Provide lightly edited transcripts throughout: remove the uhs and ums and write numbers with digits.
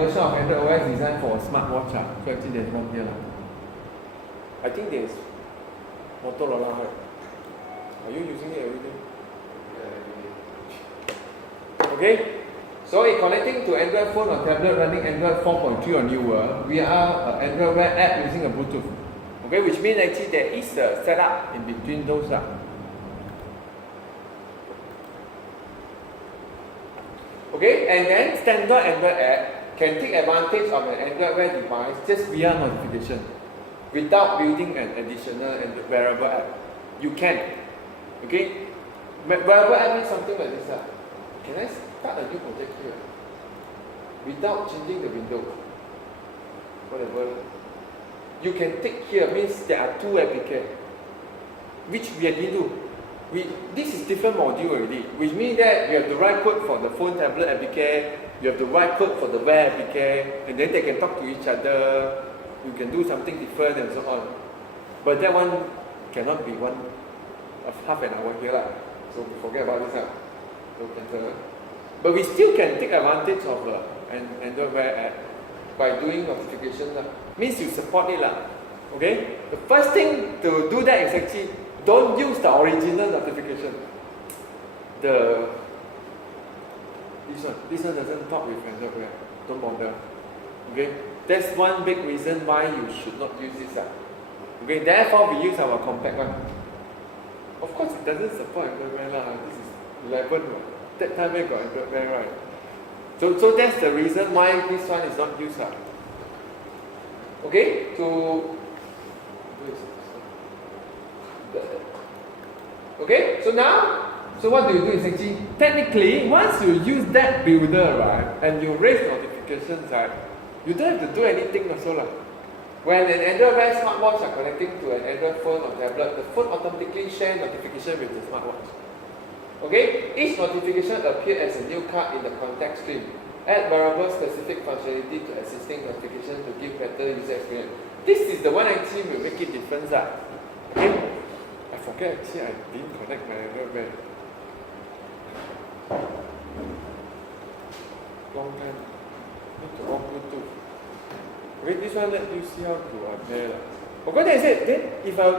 version of Android OS designed for a smartwatch. So actually there's one here. I think there's Motorola, right? Are you using it every day? Okay? So in connecting to Android phone or tablet running Android 4.3 or newer, we are an Android Wear app using a Bluetooth. Okay, which means actually there is a setup in between those. Okay, and then standard Android app can take advantage of an Android Wear device just via notification without building an additional wearable app. You can. Okay? Wearable app means something like this. Can I start a new project here without changing the window? Whatever. You can take here, means there are two applications, which we didn't do. This is different module already, which means that you have the right code for the phone, tablet application, you have the right code for the Wear application, and then they can talk to each other, you can do something different and so on. But that one cannot be one of half an hour here. So forget about this. So cancel. But we still can take advantage of an Android Wear app by doing notifications. Means you support it. Okay? The first thing to do that is actually don't use the original notification. This one doesn't talk with Android Wear. Don't bother. Okay? That's one big reason why you should not use this. Okay? Therefore we use our compact one. Of course it doesn't support Android Wear. This is 11. That time we got Android Wear, right? So that's the reason why this one is not used. Okay? Okay? So what do you do is actually, technically, once you use that builder, right, and you raise notifications, right, you don't have to do anything also. When an Android Wear smartwatch are connecting to an Android phone or tablet, the phone automatically shares notification with the smartwatch. Okay? Each notification appears as a new card in the contact stream. Add wearable specific functionality to existing notifications to give better user experience. This is the one actually will make it different. Okay? I forget actually I didn't connect my Android Wear. Long time. Need to on Bluetooth. Okay, this one let you see how to pair. Okay, then I said, then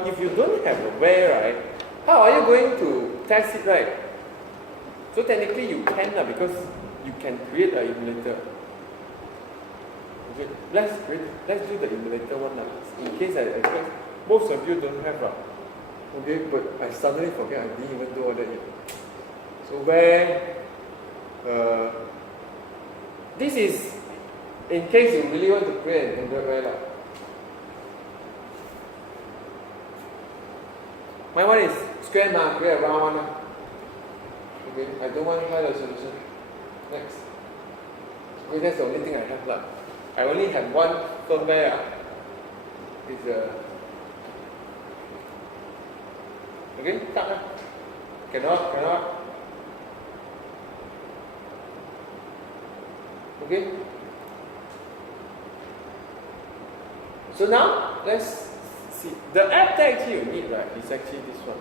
if you don't have a Wear, right, how are you going to test it, right? So technically you can because you can create an emulator. Okay, let's do the emulator one in case most of you don't have. Okay, but I suddenly forget I didn't even do all that yet. So where this is in case you really want to create an Android Wear. My one is square create a round one. Okay, I don't want high resolution. Next. Okay, that's the only thing I have. I only have one firmware. Okay, cannot. Okay. So now let's see. The app that actually you need, right, is actually this one.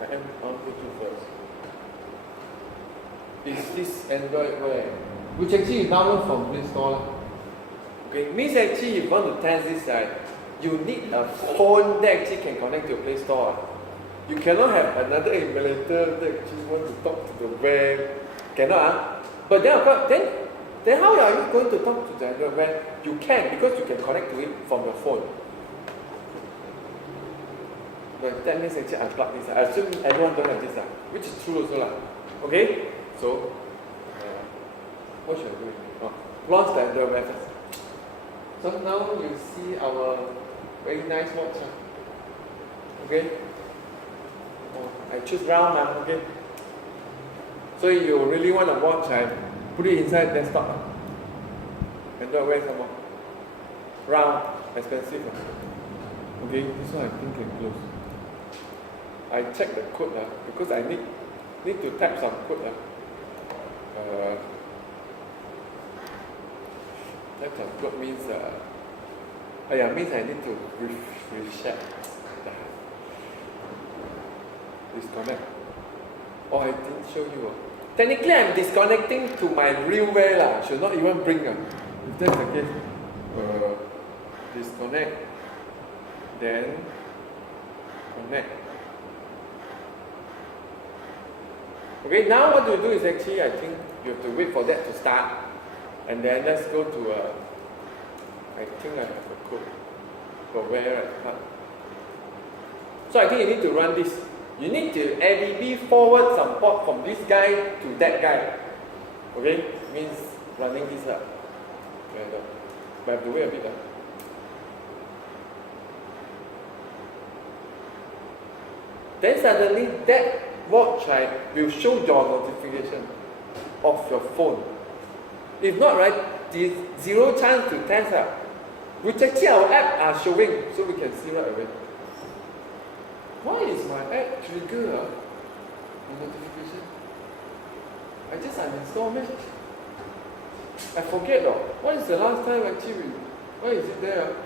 I am on Bluetooth first. Is this Android Wear, which actually you download from Play Store. Okay, means actually if you want to test this, right, you need a phone that actually can connect to your Play Store. You cannot have another emulator that actually want to talk to the Wear. Cannot. But then of course, then how are you going to talk to the Android Wear? You can, because you can connect to it from your phone. But that means actually unplug this. I assume everyone don't have this, which is true also. Okay? So, what should I do? Launch the Android Wear first. So now you see our very nice watch. Okay? I choose round now, okay? So you really want to watch, put it inside desktop. Android Wear some more. Round, expensive. Okay, this one I think can close. I check the code because I need to type some code. Type some code means means I need to reset. Disconnect. Oh, I didn't show you. Technically, I'm disconnecting to my real wear lah. Should not even bring If that's the case, disconnect, then connect. Okay, now what to do is actually, I think you have to wait for that to start, and then let's go to I think I have a code for where I cut. So I think you need to run this. You need to ADB forward some port from this guy to that guy. Okay? Means running this up. But I have to wait a bit. Then suddenly that watch will show your notification of your phone. If not, right, there's zero chance to test. Which actually our app are showing, so we can see right away. Why is my app trigger the notification? I just uninstalled it. I forget what is the last time actually why is it there?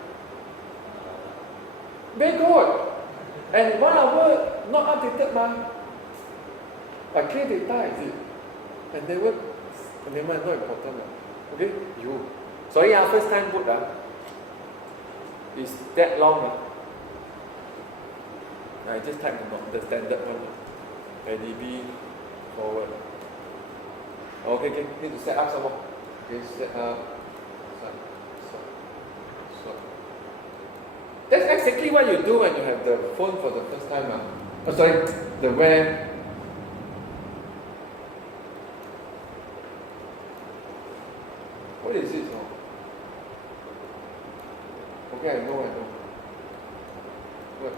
Very good. And 1 hour not updated I clear data is it? And never not important Okay? You. Sorry first time boot is that long I just type the standard one. ADB forward. Okay, need to set up some more. Okay, set up. That's exactly what you do when you have the phone for the first time. Sorry, the wear. What is it? Okay, I know. What?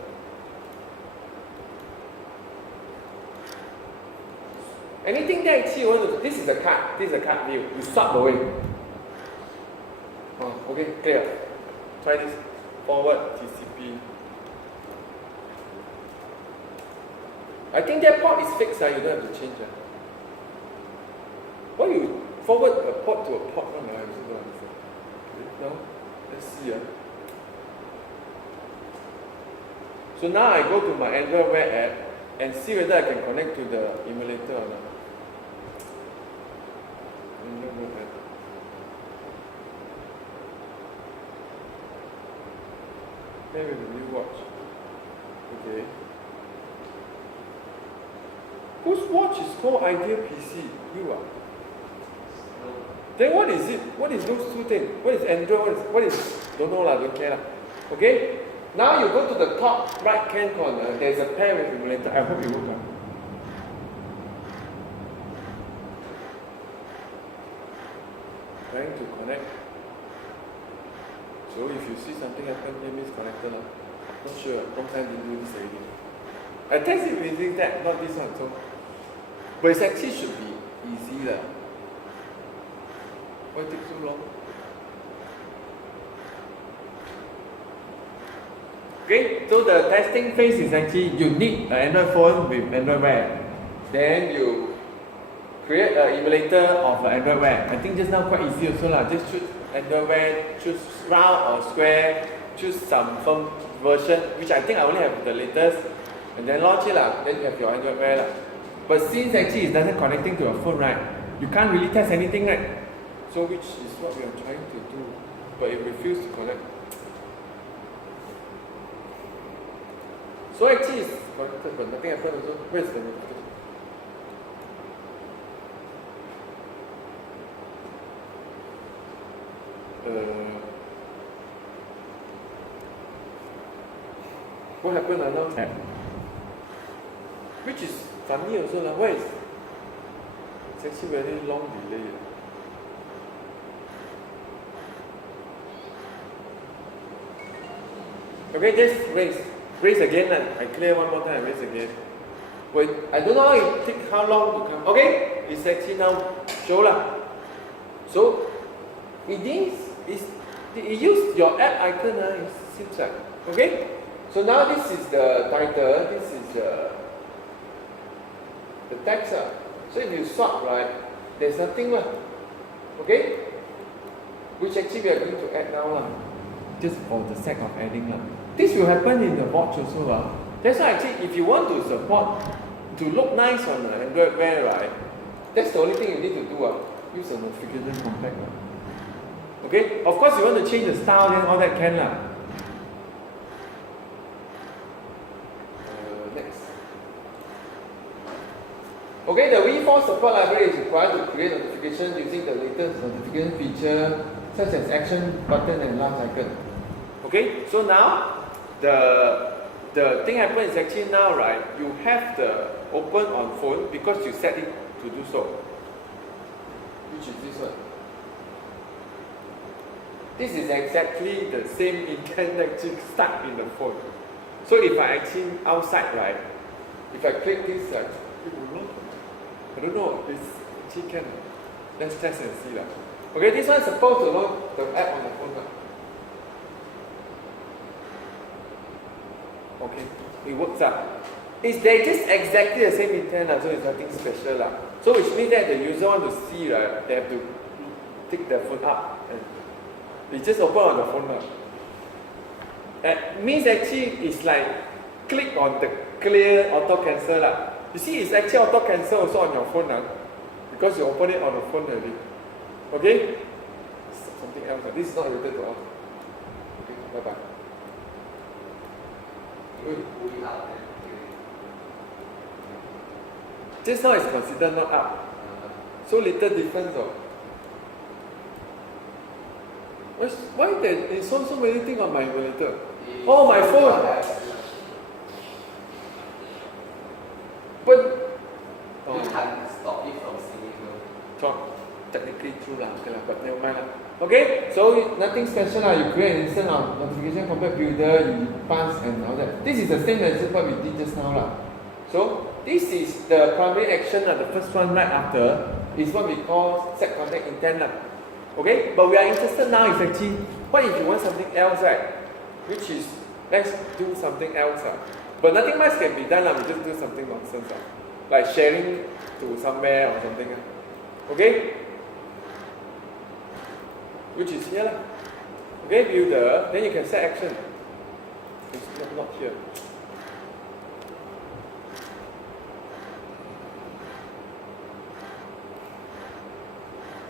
Anything that actually you want to, this is a card view. You swap away. Okay, clear. Try this. Forward TCP. I think that port is fixed, you don't have to change it. Why you forward a port to a port? I also don't understand. No? Let's see. So now I go to my Android Wear app and see whether I can connect to the emulator or not. Maybe the new watch. Okay. Whose watch is called Ideal PC? You are. Then what is it? What is those two things? What is Android? What is don't know don't care Okay? Now you go to the top right hand corner, there's a pair with emulator. I hope it works. Trying to connect. So if you see something happen, it means connected. Not sure, long time didn't do this already. I test it using that, not this one. So, but it actually should be easy. Why take so long? Okay, so the testing phase is actually you need an Android phone with Android Wear. Then you create an emulator of an Android Wear. I think just now quite easy also Just choose Android Wear, choose round or square, choose some firm version, which I think I only have the latest, and then launch it Then you have your Android Wear But since actually it doesn't connecting to your phone, right? You can't really test anything, right? So which is what we are trying to do, but it refuses to connect. So actually it's connected, but nothing happened also. Where is the notification? What happened now? Which is funny also Why is it's actually very long delay. Okay, just raise again I clear one more time, raise again. Wait, I don't know it take how long to come. Okay, it's actually now show So it used your app icon it seems like. Okay? So now this is the title, this is the text. So if you swap, right, there's nothing. Okay? Which actually we are going to add now. Just for the sake of adding. This will happen in the watch also. That's why actually if you want to support to look nice on the Android Wear, right, That's the only thing you need to do. Use a notification compact. Okay? Of course, you want to change the style, then all that can. Next. Okay, the V4 support library is required to create notifications using the latest notification feature, such as action button and large icon. Okay, so now the thing happens is actually now, right, you have the open on phone because you set it to do so. Which is this one. This is exactly the same intent actually stuck in the phone. So if I actually outside, right, if I click this, it will not. I don't know, it's actually can. Let's test and see. Okay, this one is supposed to load the app on the phone. Okay, it works out. They're just exactly the same intent, so it's nothing special. So which means that the user want to see, right, they have to take the phone up and it's just open on the phone. It means actually it's like click on the clear auto cancel. You see, it's actually auto cancel also on your phone because you open it on the phone already. Okay? Something else. This is not related to us. Okay, bye bye. Just now is considered not up. So little difference. Why there is so many things on my monitor? Oh, my phone! But you can't stop it from singing. Technically true okay but never mind Okay, so nothing special You create an instant of notification compact builder, you pass and all that. This is the same as what we did just now So this is the primary action the first one right after is what we call set contact intent Okay, but we are interested now is actually what if you want something else, right? Which is let's do something else. But nothing much can be done. We just do something nonsense. Like sharing to somewhere or something. Okay? Which is here. Okay, builder, then you can set action. It's not here.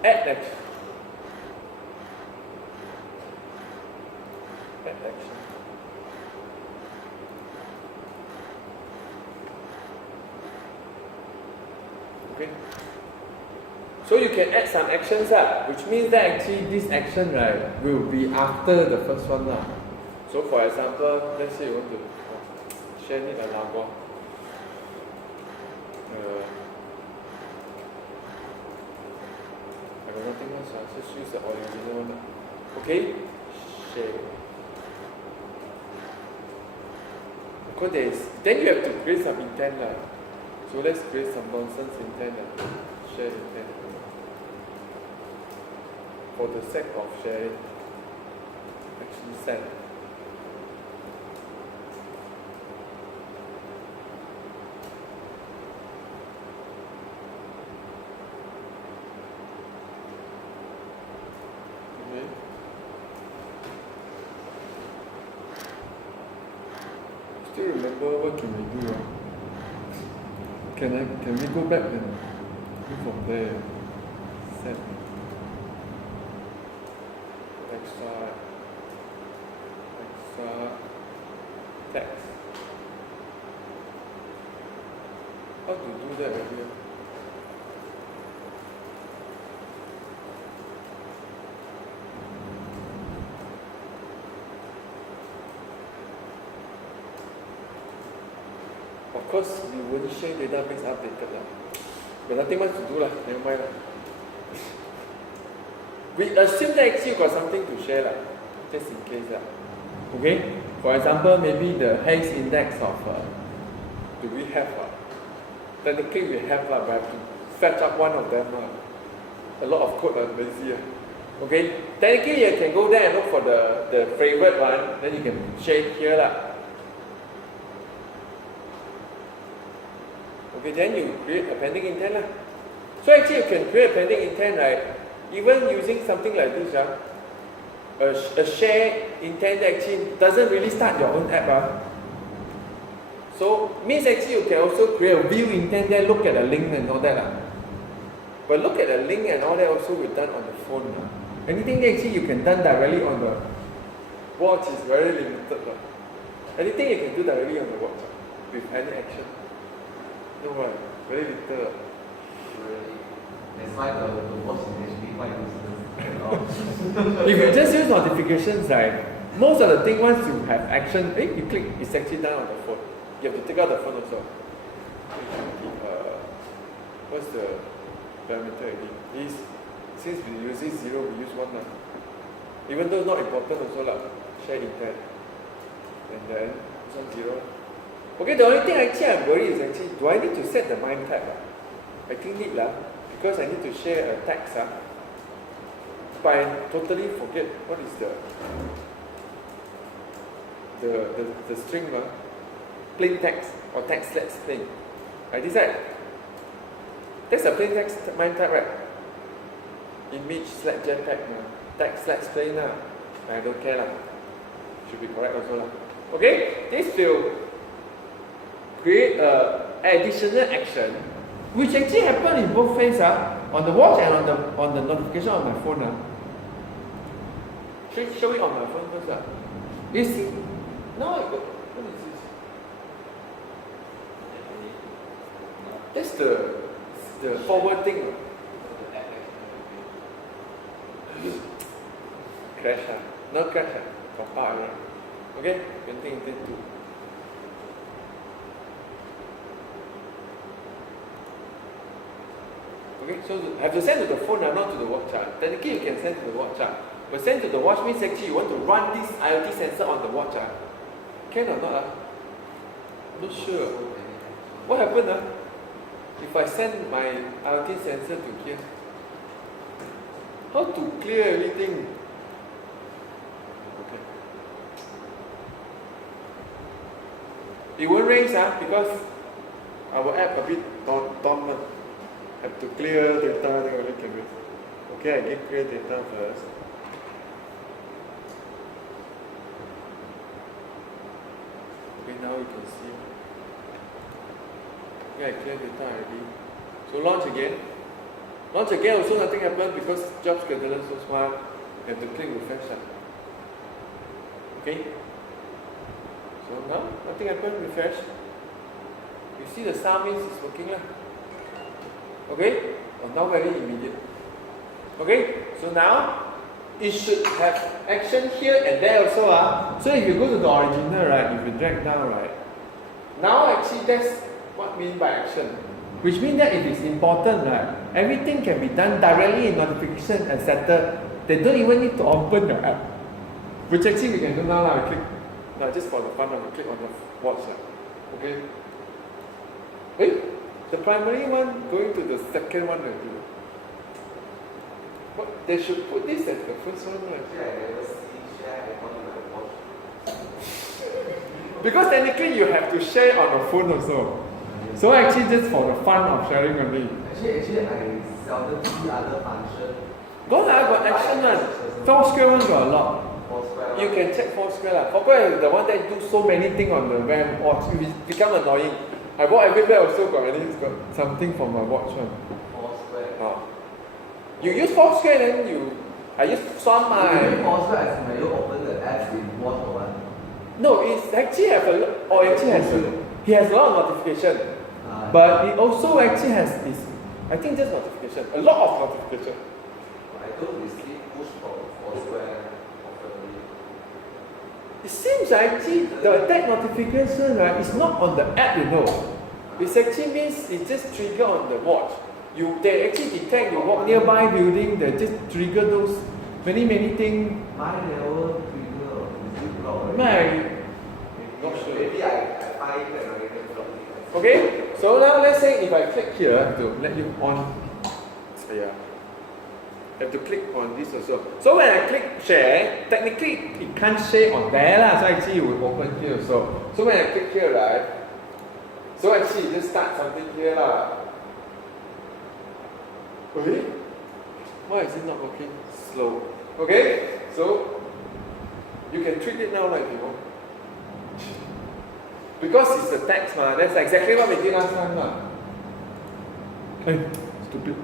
Add action. Action. Okay. So you can add some actions which means that actually this action right will be after the first one So for example, let's say you want to share it a logo. I got nothing else. Just use the original one. Okay, share. Then you have to create some intent. So let's create some nonsense intent. Share intent. For the sake of sharing, actually send. Okay. Still remember what can we do? Can we go back and do from there? Send. Extra text. How to do that here? Of course, we won't share database updated but nothing much to do never mind We assume that actually you got something to share just in case Okay? For example, maybe the haze index of do we have technically we have but I have to fetch up one of them a lot of code lazy Okay? Technically you can go there and look for the favorite one, then you can share here Okay, then you create a pending intent So actually you can create a pending intent even using something like this a share intent actually doesn't really start your own app So means actually you can also create a view intent there, look at the link and all that But look at the link and all that also we've done on the phone. Anything that actually you can done directly on the watch is very limited. Anything you can do directly on the watch with any action. No, very little. Really. That's why the watch is actually quite useless. If you just use notifications, right, most of the thing once you have action, you click, it's actually done on the phone. You have to take out the phone also. What's the parameter again? Since we use it 0, we use 1 now. Even though not important also lah. Share intent. And then this one 0. Okay, the only thing actually I'm worried is actually, do I need to set the MIME type? I think need lah, because I need to share a text. But I totally forget what is the string, plain text or text slash plain. I decide. That's a plain text MIME type, right? Image slash JPEG, text slash plain. I don't care lah. Should be correct also lah. Okay, this will create a additional action, which actually happen in both phases, on the watch and on the notification on my phone. Show it on my phone first. You see, now I got, what is this? That's the forward thing. Crash, not crash, compile. Okay, continue to. Okay, so have to send to the phone, not to the watch. Technically, you can send to the watch. But send to the watch means actually you want to run this IoT sensor on the watch. Can or not? Not sure. What happened? If I send my IoT sensor to here, how to clear everything? Okay. It won't raise because our app a bit dormant. Have to clear data, then only can raise. Okay, I give clear data first. Okay, now you can see. Okay, I clear data already. So launch again. Launch again also nothing happened because job scheduler so smart. You have to click refresh. Okay. So now nothing happened, refresh. You see the sound means it's working lah. Okay? Now very immediate. Okay? So now it should have action here and there also. So if you go to the original, right, if you drag down, right, now actually that's what mean by action. Which means that if it's important, right, everything can be done directly in notification and settle. They don't even need to open the app. Which actually we can do now. We click. Now just for the fun, we click on the watch. Okay? Wait, the primary one going to the second one already. What? They should put this as the first one. Right? Actually, I never see share icon on the watch. Because technically you have to share on a phone also. So actually just for the fun of sharing only. Actually, I seldom see other function. Got action one. Foursquare one got a lot. Foursquare. You can check Foursquare. Foursquare is the one that do so many things on the RAM watch. It become annoying. I bought everywhere also got something for my watch one. Foursquare. You use Foursquare then I use Swan Foursquare as when you open the apps in watch or what? No, it's actually have he has a lot of notification. But it also actually has this, I think just notification, a lot of notification. I don't receive push from Foursquare often. It seems actually that notification, right, is not on the app, It actually means it just trigger on the watch. They actually detect you walk nearby building, they just trigger those many things. Mine never trigger. Is it blocked? Not sure. Maybe I find that I can block it. Okay, so now let's say if I click here to let you on, I have to click on this also. So when I click share, technically it can't share on there, so actually it will open here also. So when I click here, right, so actually just start something here Okay? Why is it not working? Slow. Okay, so you can treat it now if you want. Because it's a text, that's exactly what we did last time. Hey, stupid.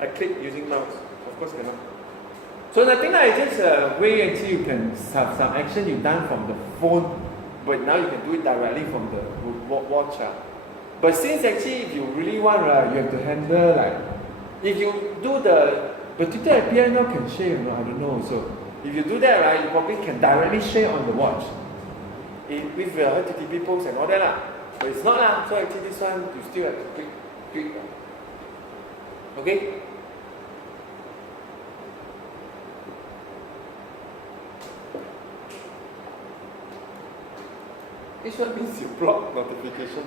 I click using mouse. Of course cannot. So nothing like just way until you can have some action you done from the phone, but now you can do it directly from the watch. But since actually if you really want, you have to handle like, if you do but Twitter API now can share, I don't know. So if you do that, right, you probably can directly share on the watch with HTTP posts and all that lah. But it's not lah. So actually this one you still have to click. Okay. This one means you block notification.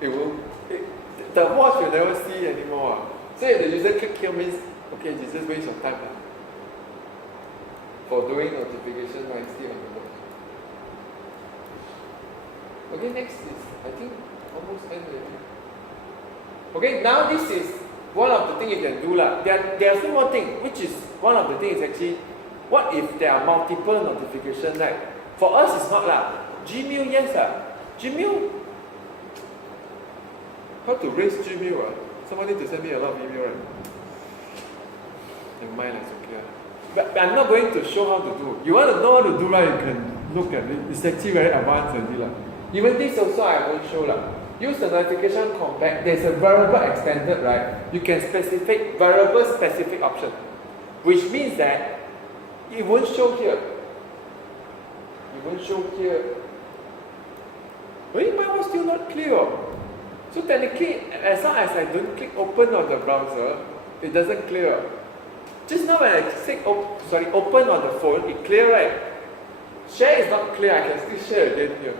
The watch will never see anymore. So if the user click here means, okay, it's just waste of time for doing notification nicely on the watch. Okay, next is, I think, almost end already. Okay, now this is one of the things you can do. There are two more things, which is, one of the things is actually, what if there are multiple notifications, right? For us, it's not lah. Gmail, yes Gmail, how to raise Gmail? Someone need to send me a lot of email, right? Never mind, it's okay. But I'm not going to show how to do. You want to know how to do, right? You can look at it. It's actually very advanced already. Even this also I won't show. Use the notification compact. There's a variable extended, right? You can specific variable specific option, which means that it won't show here. It won't show here. But my was still not clear. So technically, as long as I don't click open on the browser, it doesn't clear. Just now when I say open on the phone, it clear, right? Share is not clear, I can still share again here.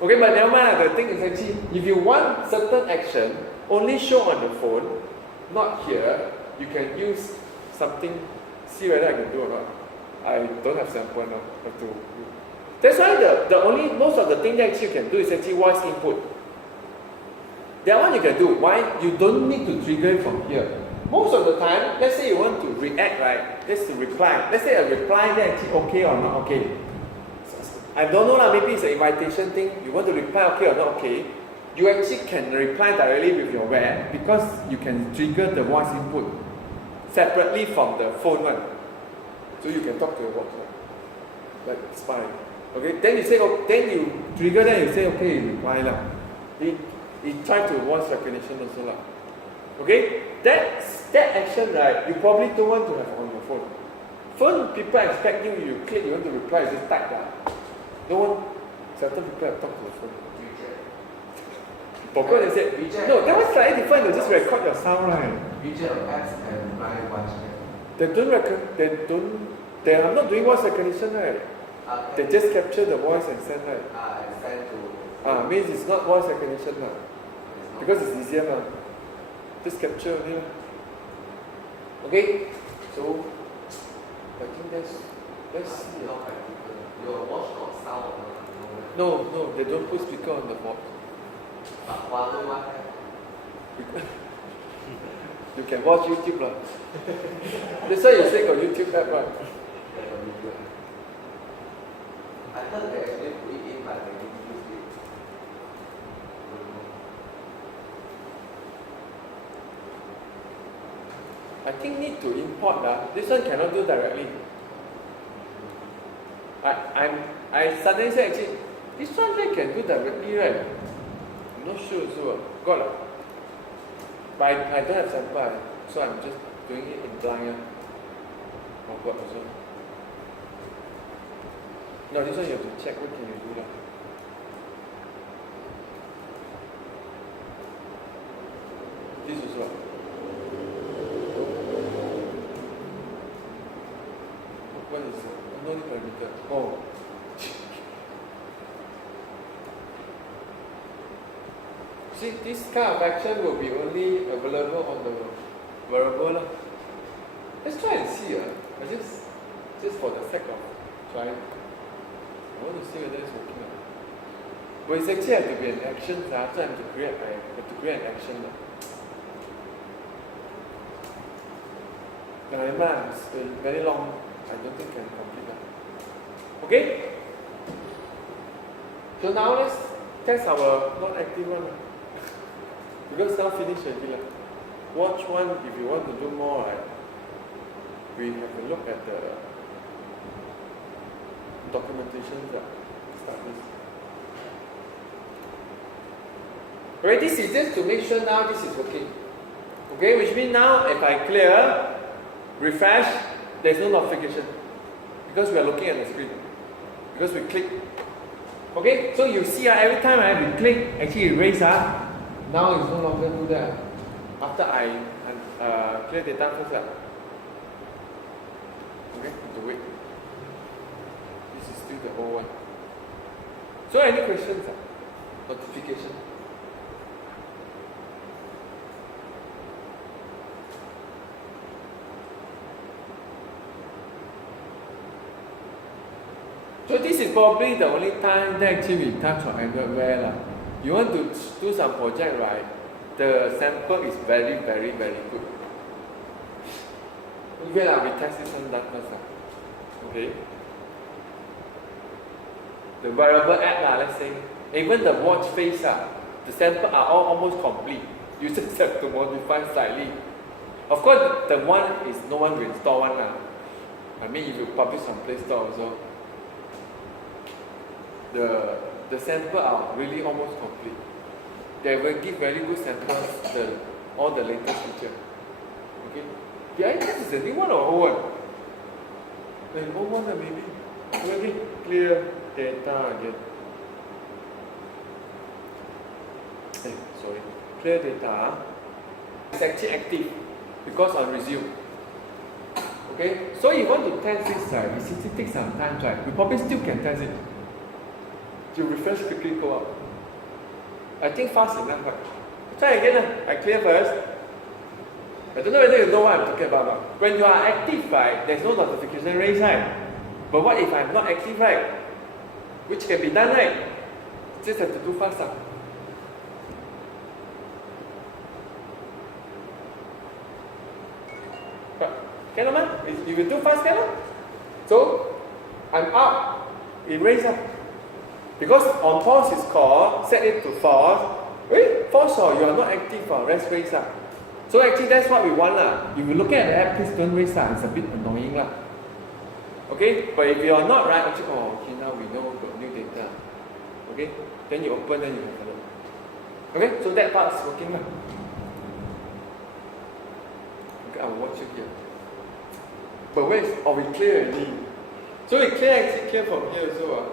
Okay, but never mind, the thing is actually, if you want certain action, only show on the phone, not here, you can use something, see whether I can do or not. I don't have sample now, have to. That's why most of the thing that actually you can do is actually voice input. That one you can do. Why? You don't need to trigger it from here. Most of the time, let's say you want to react, right? Let's reply. Let's say a reply that actually okay or not okay. I don't know lah, maybe it's an invitation thing. You want to reply okay or not okay. You actually can reply directly with your web because you can trigger the voice input separately from the phone one. So you can talk to your watch like spy. Okay, then you say, then you trigger, then you say okay, reply lah. It tries to voice recognition also lah. Okay, that action, right, you probably don't want to have on your phone. Phone, people expect you click, you want to reply, you just type that. Certain people have talked to the phone. Because they said, no, that was slightly different, they just record your sound, right? WeChat or apps can reply once. They are not doing voice recognition, right? They just capture the voice and send, right? And send to... means it's not voice recognition, right? Because it's easier, right? Just capture only. Okay, so I think let's see. Your watch got sound or not? No, they don't put speaker on the watch. But Huawei one You can watch YouTube lah. That's why you say got YouTube app, right? I thought they actually put it in, but they didn't use it. I think need to import this one cannot do directly. I suddenly say actually this one they can do directly, right? I'm not sure also. Got lah. But I don't have sample, so I'm just doing it in blind. Oh God also. No, this one you have to check what can you do lah. This also. What is it? No need parameter. Oh. See, this kind of action will be only available on the variable. Let's try and see. Just for the sake of trying. I want to see whether it's working. But it's actually have to be an action, so I have to create an action. Remember, it's very long. I don't think I can complete that. Okay? So now let's test our non-active one. Because now finished already. watch one, if you want to do more, right, we have a look at the documentation start this. Alright, this is just to make sure now this is working. Okay, which means now if I clear, refresh, there's no notification. Because we are looking at the screen. Because we click. Okay, so you see every time we click, actually erase. Now it's no longer do that. After I clear data first. Okay, to wait. This is still the old one. So any questions? Notification. So this is probably the only time that actually we touch on Android Wear. You want to do some project, right? The sample is very, very, very good. Okay, we test this one done first. Okay. The wearable app, let's say, even the watch face, the sample are all almost complete. You just have to modify slightly. Of course, the one is no one will install one. I mean, if you publish on Play Store also, the sample are really almost complete. They will give very good samples, all the latest feature. Okay. The iTest is a new one or old one? The old one maybe. Okay, clear data again. Sorry. Clear data. It's actually active because on resume. Okay, so you want to test this, it takes some time, right? We probably still can test it. You refresh quickly, go up. I think fast enough, right? Try again. I clear first. I don't know whether you know what I'm talking about. When you are active, right, there's no notification raised, right? But what if I'm not active, right? Which can be done, right? Just have to do fast. Can man? You will do fast, can? So, I'm up. Erase up. Because on pause is called, set it to false. False or you are not active for rest raise. So actually that's what we want. If you look at the app, please don't raise. It's a bit annoying. Okay, but if you are not right, actually, okay, now we know got new data. Okay, then you open, then you have a look. Okay, so that part is working. Okay, I will watch you here. But where is, we clear already. So we actually clear from here also.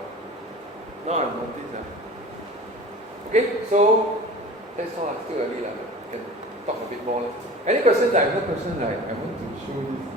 Now I notice. Okay, so that's all. Still early. We can talk a bit more. Any questions? I have no questions. I want to show this.